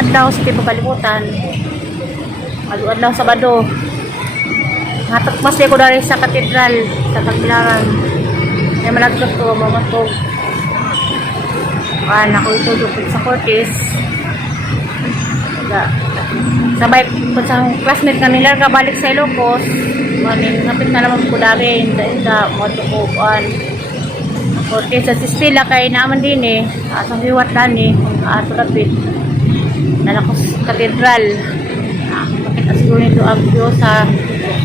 adlaw sa tipo kalimutan. Adlaw Sabado. Natagpas ko dari sa katedral sa Tagbilaran. May malagtot ko mamatog. Ako ito dupit sa Cortez. Sabay po sa classmate kami larga balik sa Ilocos. Maning kapit na naman ko dari sa motokuan. Cortez sa Sistila kay naman din asang hiwat dani ato rapid. Nalakos katedral. Makita siguro nito ang view sa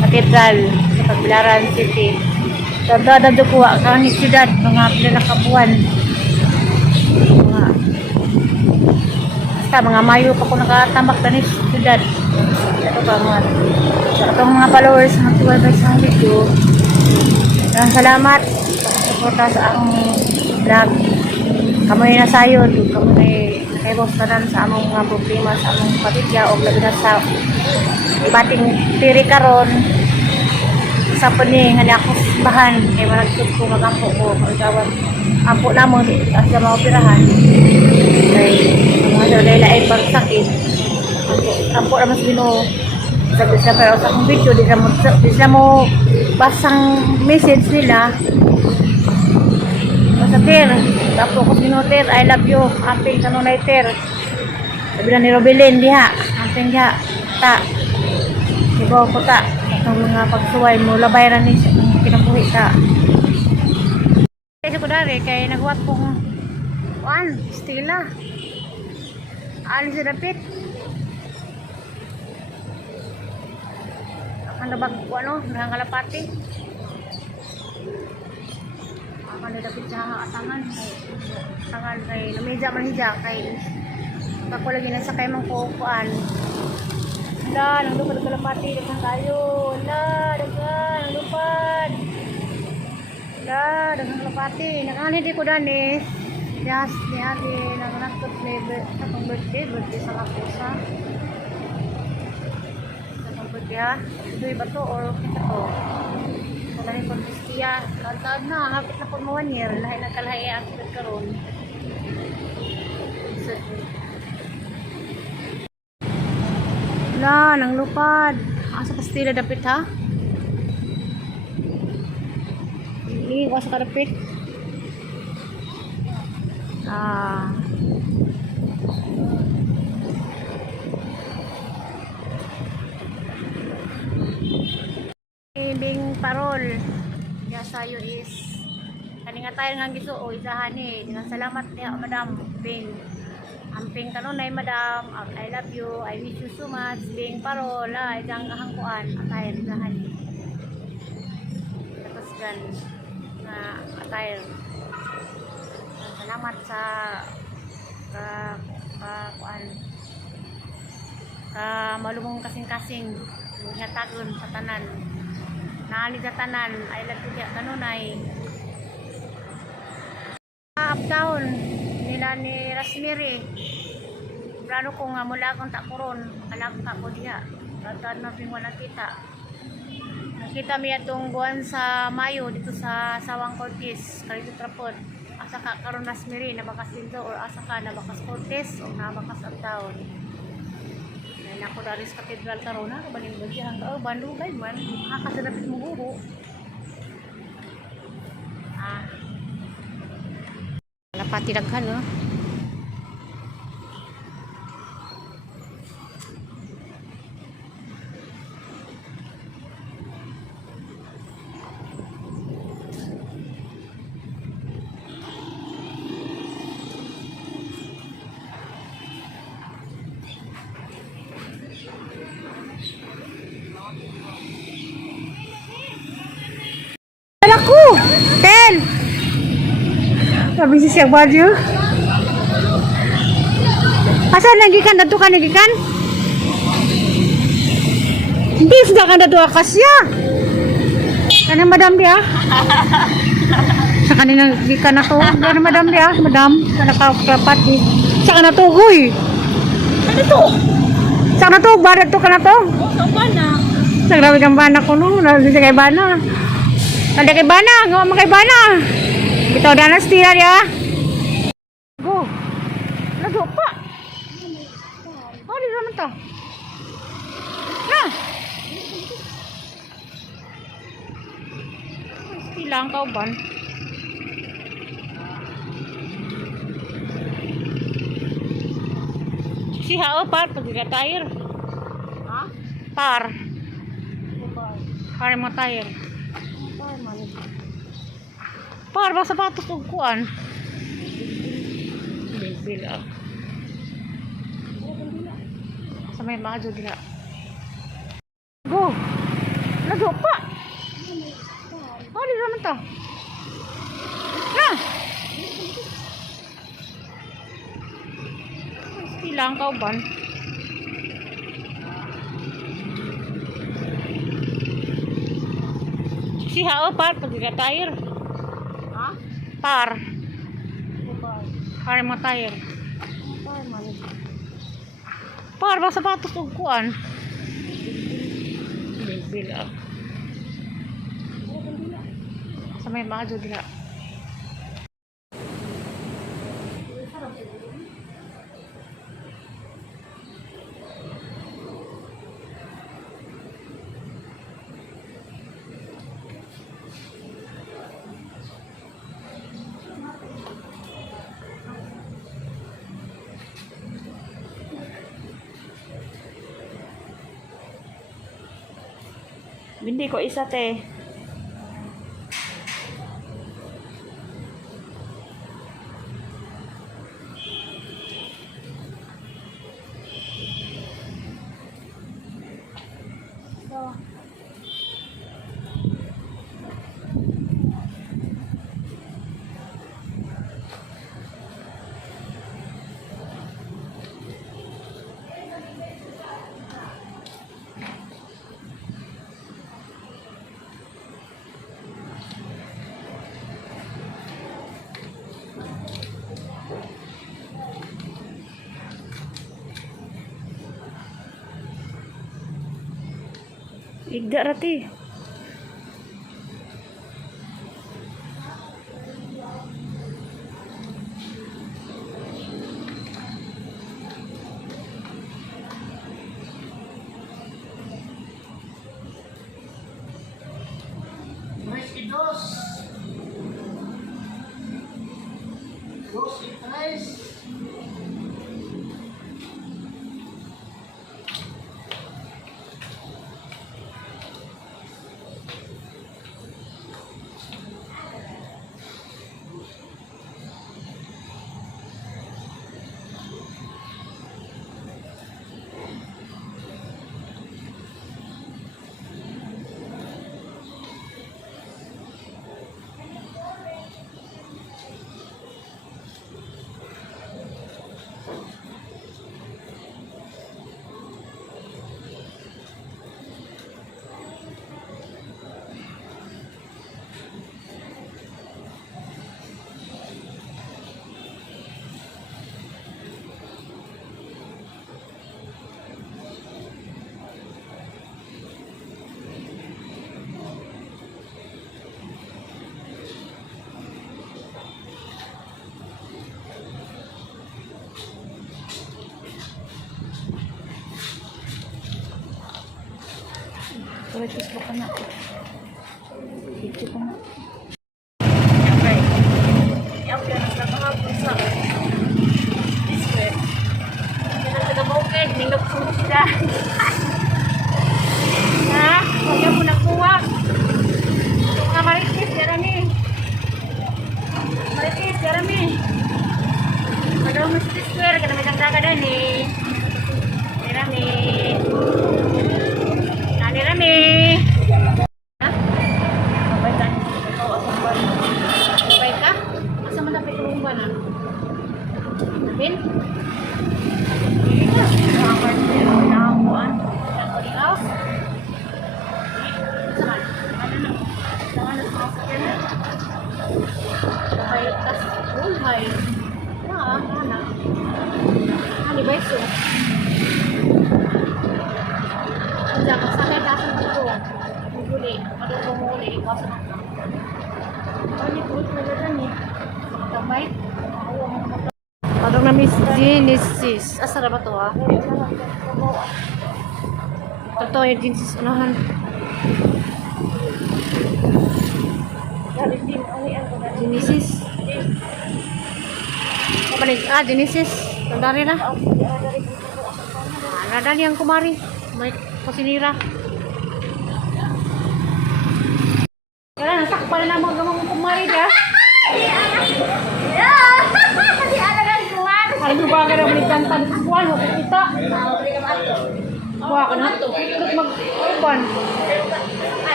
katedral sa Tagbilaran City. Dadado ko ang siyudad mga pila na kabuan. Mga Mayo pa ko nakatambak na ni siyudad. Ito pa mga followers ng tuwal by sa video. Salamat sa suporta sa akong vlog. Kamu na sayon, kamu na nakaibastanan sa among mga problema sa among pamilya o labi na sa ibating tiri karon. Sa po ni nga ako bahan kay maragtod ko magampo ko kagawan. Ampo namon sa mga operahan. Kay mga lain pagsakit. Ampo naman sa Ginoo. Sabi sa pero sa akong video di na mo basang message nila. Sa Ter, tapo ko Ter, I love you. Amping kanunay Ter. Sabi na ni Robelin diha, amping diha. Ta. Ibaw ko ta. Ang mga pagsuway mo labay ra ni kinabuhi ta. Kasi ko dari kay nagwat kong Stila. Alis sa dapit. Ang nabag ko nangangalapati. Ang nabagit sa atangan. Tangan kay namedya man hija kay ako lagi na sakay man ko kuan. Wala, nang lupad kalapati daghang kayo. Wala, daghang lupad. Wala, daghang kalapati. Nakani di ko dani. Yes, ni ate nanganakot ni atong birthday sa Lapusa. Sa atong birthday ha. Doy ba to or kita to? Wala rin kong Kristiya. Taon na, hapit na po mo 1 year. Lahat na kalahi ang kita karon. Wala, nang lupad. Asa Kastila dapit ha? Ini, asa ka dapit? Bing parol ya sayo is kaninga tayo nga gisuo isahan dengan salamat niya madam Bing amping kanunay madam I love you, I wish you so much Bing parol isang kahangkuan atayan isahan tapos gan na atayan salamat sa malumong kasing-kasing nga tagon sa tanan naali sa tanan I love you diya kanunay uptown nila ni Rosemary plano ko nga mula akong takuron alam ka ko diya ratad na ping wala nakita mi atong buwan sa Mayo dito sa Sawang Cortez kalito trapod asa ka karon Rosemary nabakas dito or asa ka nabakas Cortez o nabakas uptown na ako dari sa katedral karon na kabaling bagyan ka bandugay man makakasadapit mo buho lapati daghan no Aku, Tel. Sabi siya baju. Asan nagikan datu kan nagikan? Hindi sudah kan datu akasya. Kanang madam dia. Sa kanina nagikan ako. Kanang madam dia, madam. Nakakapat di. Sa kana to, huy. Ano to? Sa kana to, barat to kana to. Sa bana. Sa grabe kang bana ko no, nalisi kay bana. Ada kay bana, gawa mo kay bana. Bitaw danas tira dia. Go. Lago pa. to? Na! Silang kauban. Si Hao par pag tire. Ha? Par. Bukay. Par mo tire. Bukay man. Par ba sapatos ug kuan? Bil ah. Sa may maajo diha. Go. Lago pa. Oh, di naman to. Na. Silang kauban. Si Hao par pag tire. Ha? Par. Bukay. Par mo tire. Bukay man. Par ba sapatos ug kuan? Bil ah. Sa may maajo diha. Bindi ko isa te. So, Igda rati. Tres y dos. Dos y tres. Wala Facebook ka na. Video ko na. okay. Okay, nagkakahapon sa this way. Kaya nagkakabukid, nilog ko sila. Ha? Huwag niyo po nakuha. Mga maritis, Jeremy. Maritis, Jeremy. Padahal mo sa square, kada may kagkagadan eh. Jeremy. Nani Rami. Ha? Babay ka? Ikaw ako ba? Babay ka? Asa man napit yung ba na? Napin? Hindi ka. Nakakart din ako nakakuan. Nakakuan ikaw? Saan? Ano na? Saan na sa akin? Babay ka sa buhay. Ano? Ano ba ito? Diyan, magsakay kasi dito. Muguli. Ano ko muli? Kasi ano po ito na dyan eh. Tambay? na Miss Genesis. Asa na ba to ha? Ito yung Genesis unahan. Genesis. Genesis. Tandari na. Nadali ang kumari. May kusinira. Kaya nasakpan na mga gamang kumari ka. Alam mo ba ka na balikan tadi kuwan ho kita. Wah, kana ikut mag-uban.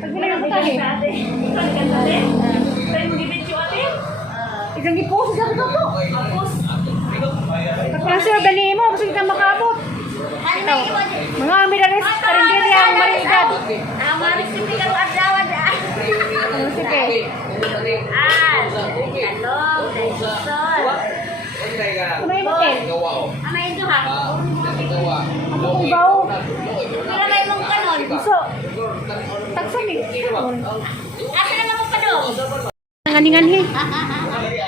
Pagkila na tadi. Isang gipost sa to. Kapag sir dali mo kasi kita makabot. Mga amidanes karindiri ang maligad. Ang marisipin ka adlawan da. Sige. Hello, Dayson. Kumay mo ken. Amay ito ha. Ako kung bawo. Kira may mong kanon. Gusto. Tagsami. Asa na mo pa do? Ngani-ngani.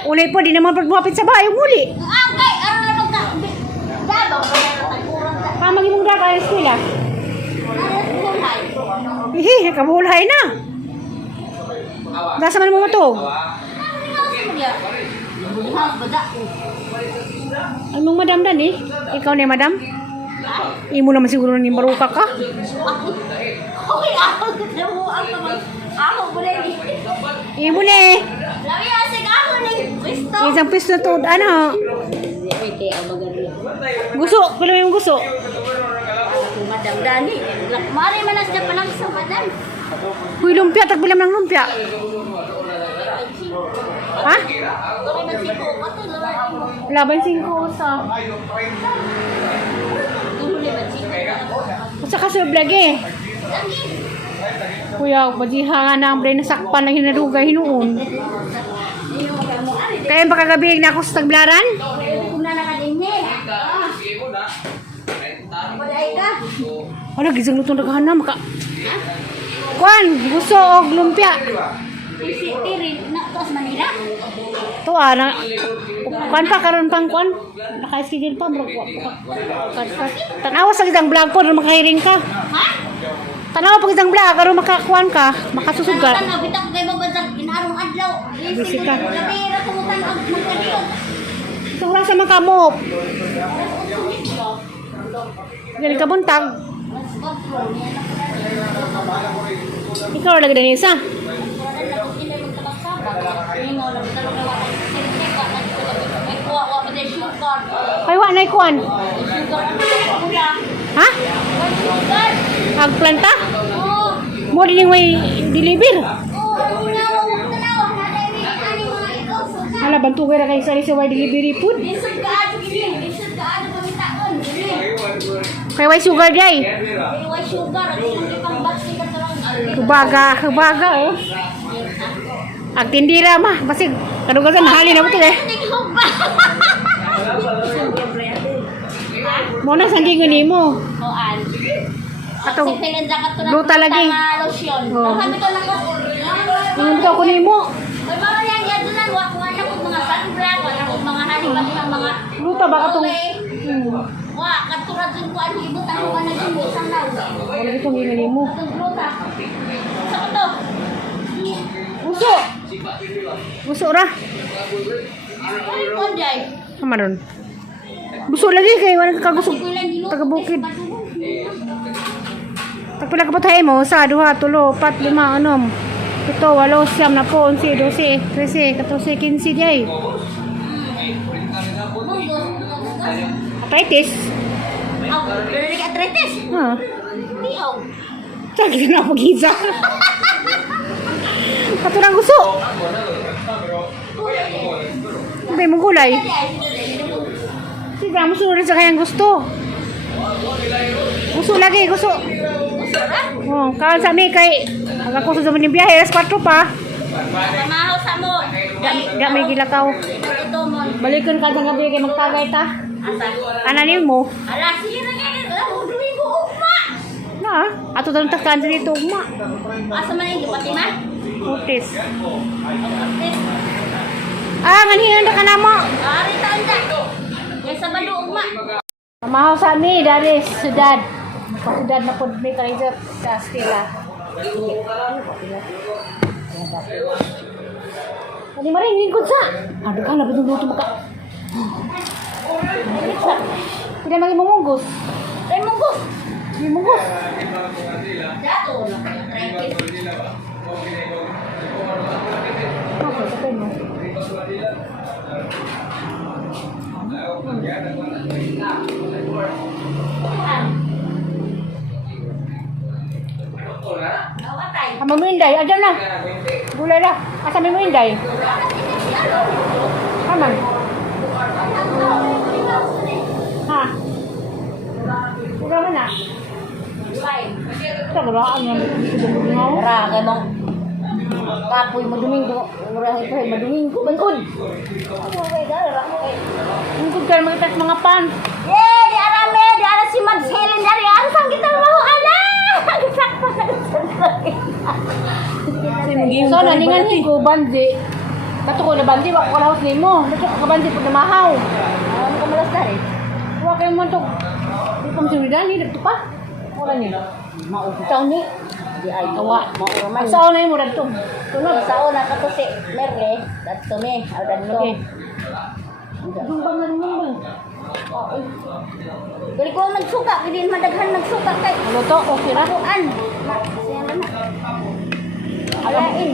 Ulay po, di naman pagbuhapit sa bahay, muli. Okay, ano na mo ka? Dabaw ko na kurang ka. Kamang imong daka ang eskwela. Bulay. Hihi, kabulhay na. Gasa man mo to. Ay mong madam dan eh. Ikaw na madam. Imo naman siguro ni maruka ka. Okay, ako na mo ang ako bulay ni. Imo ni. Lawi asig ako ni. Gusto. Isang pisto to ano. Gusto, pala yung gusto. Madam Dani. Mari manas na pa lang sa madam. Huy, lumpia, tagbilam ng lumpia. Ha? Kami magsiko ko to. Laban 5 sa. Tuloy magsiko. Usa ka sa vlog eh. Kuya, bajihangan na ang brain nasakpan na hinadugay hinuon. Kaya pagkagabi na ako sa tagbilaran? Kung na nakadinye. Bulay ka. Wala, gisang lutong naghahanap. Kuan, gusto og lumpia. Tiri na to sa Manila. To na. Kuan pa karon pang kuan. Naka-schedule pa bro. Tanawa sa kitang vlog ko na makahiring ka. Ha? Tanawa pag kitang vlog karon makakuan ka, makasusog ka. Tanaw bitak kay babasag inarong adlaw. Busy ka. Labira tumutan ang magkadiyon. Sura sa makamop. Galing ka buntag. Ikaw lagi din isa. Ay wa nay kuan. Ha? Agplanta? Mo din way deliver. Hala bantugay ra kay sa way delivery food. Kay way sugar day. Kubaga oh. Agtindira mah, basig kadugasan halin na mo to eh. Mo na sangking nimo. Atong luta lagi. Oh. Ano to ko nimo? Luta ba katong Wah, katulad din ko ano ibot ang mga naging isang daw. ano itong nimo? Atong luta. Sa to. Gusto. Gusto ra. Ay, konjay. Kamaron. Gusto lagi kay wala ka gusto taga bukid. Tagpila ka patay mo sa 2, 3, 4, 5, 6, 7, 8, 9, 10, 11, 12, 13, 14, 15 jay. Arthritis. Aw, dali ka arthritis. Ha. Tiyaw. Sakit na pag-isa. Katurang gusto. Hindi mo gulay. Sige, mo sunod sa kayang gusto. Gusto lagi, gusto. Oh, kawan sa mi kay ako sa zaman ng biyahe, alas 4 pa. Tamahaw sa mo. Di may gilakaw. Ito mo. Balikan ka ng gabi kay magtagay ta. Asa? Ananin mo. Ala, sige na kaya. Alam mo, duwin ko ugma. Na, ato daw takan dito ugma. Asa man yung pati ma? Putis. Pati. Ah, nganihan ka na mo. Ari tanda. Yan sa baluog ma. Pamahaw sa mi dari sudad. Pasudad na pod mi kalisod sa stila. Ani maring lingkod sa. Aduh ka na luto maka. Tidak magi mengunggos. Munggos. Di munggos. Dato na. Trengkit. Apa sa mo? Nawatay. Sama mo inday, ajan na. Gulay na. Asa mo inday? Aman. Ha? Udah mana? Kita beraan yang mau. Raga mong kapoy mo Domingo. Murahay pa mo Domingo. Bangkod. Ano ba dara mo kay? Mungkin kan mga mga pan. Di arame, di ara si Mads Helen dari ang sang kita mo ala. Sakto sa. So naningan higo bandi. Bato ko na bandi wa ko laos nimo. Bato ka bandi pud na mahaw. Ano ka malas dari? Wa kay mo tok. Di pa masulidan ni dito pa. Wala ni. Mautaw ni. Di ay Awa. mauraman. Sa una mo dadto. Tunod sa una ka to si Merle, dadto mi, aw dadto. Okay. Dumbang na rin mo. Gali ko nagsuka, hindi madaghan nagsuka kay Ano to? Okay na. Kuan. Siya na. Alain.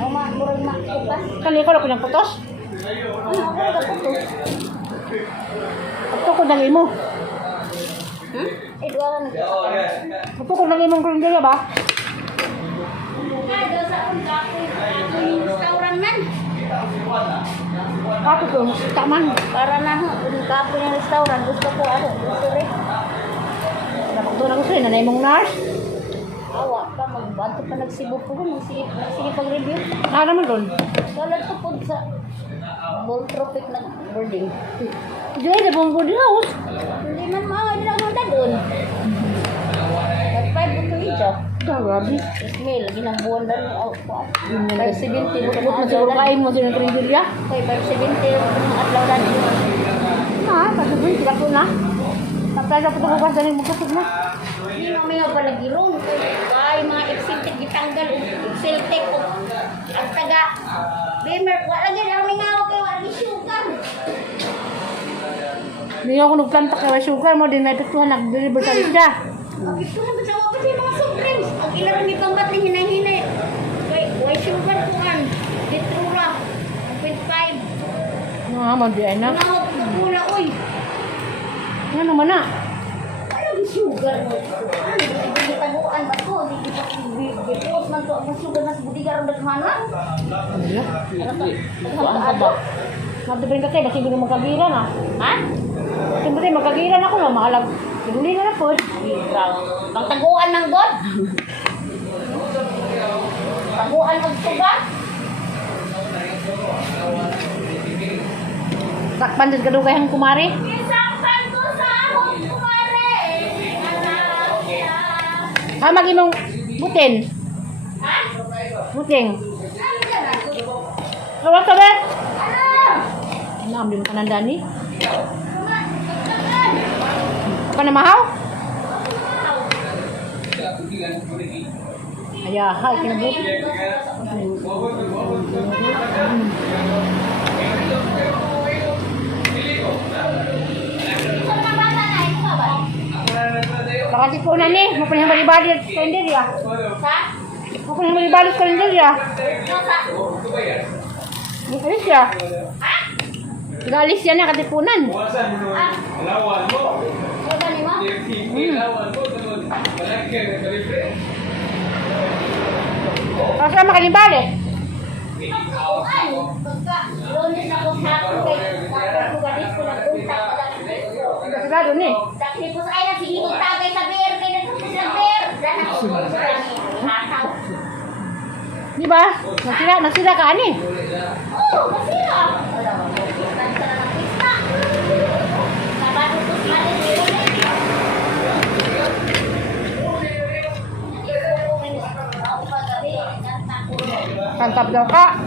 O ma murag makupas. Kali ko na pinagputos. Ano ako nagputos? Ato ko nang imo. Dua ka nagputos. Ato ko nang imong kulindya ba? Ay, daw sa unta ko yung restaurant man. Ato ko taman. Para na ho, yung kapo yung restaurant. Gusto ko ako. Gusto rin. Dapat to na ko sa'yo. Nanay mong nurse. Awa pa, magbanto pa nagsibo po. Sige pag-review. Ano naman doon? Kalat ko po sa Ball Tropic na boarding. Diyan, di bong body house. Hindi man mga hindi lang muna doon. Nag-5 po ito. Grabe. Ismail, lagi ng buwan na rin. Oh, 570. Bukod na siguro kain mo sila ng kulindya. Okay, 570 ng adlaw na rin. Ah, pasabi. Sila ko na. Tapos po ito bukas na rin magkasog na. Hindi mo may palagirong. Ay, mga exiltek gitanggal. Exiltek o ang taga. Bemer, wala din ang mingaw kayo. Wala din sugar. Hindi ako nagplanta kay sugar mo. Din naipituhan. Nag-deliver sa isda. Ang ito na batawa pa siya mga soft drinks. Ang ilarong itong bat ni hinay-hinay. Why sugar po an? Litrura. 1.5. Ano naman, di ay na. Mga pagkakula, uy. Ano naman na? Ano yung sugar mo? Hindi taguan ba ito? Hindi kita man to ang sugar na sa budigar ang dagmana? Ano yun? Ang ka ba? Magdabring ka kayo. Kasi hindi mo magkagiran ah. Ha? Siyempre, magkagiran ako lang. Makalag. Huli na na po. Ang taguan ng God? Taguan ng sugar? Takpan dyan ka doon kayang kumari. Isaktan ko sa akong kumare. Ha, mag-imong butin. Ha? Buting. Ano ka na? Kawag ka ba? Ano? Naamli mo ka ng dani. Tumakan! Pa na mahaw? Ayaha, kinabut. Saan na bata na? Ito ka ba? Bakit po na ni? Mapaling balibali at kalender ya. Sa? Mapaling balibali at kalender ya. Sa? Alis ya. Ha? Galis yan na katipunan. Ah? Wala ni mo? Asa makalimbali? Pagkakuan. Pagka lunes na kung hapon kay tapos ko galis ko ng untak ko lang. Sigurado ni. Dahil ko sa ay na sige ko tagay sa beer kay nagtapos ng beer. Dahil ako sa kami. Hataw. Di ba? Nagsira ka ani. Oo, masira. Wala mo. Pista na ng pista. Sabado ko sa atin. Kantap daw ka.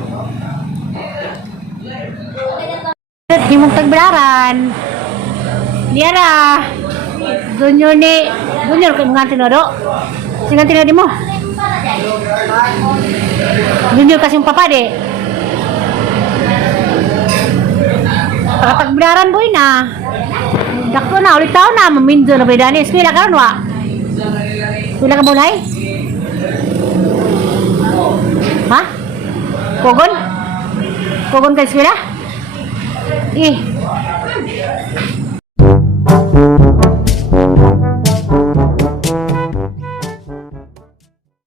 Di mong tagbilaran. Diara. Junior ni. Junior ka mga tinado. Singan tinado mo. Junior kasi yung papa de. Pagbilaran boy na. Dakto na. Ulit tao na. Maminzo na ba dani. Eskwela ka ron wa. Eskwela ka bulay? Ha? Kogon? Kogon ka eskwela? Eh.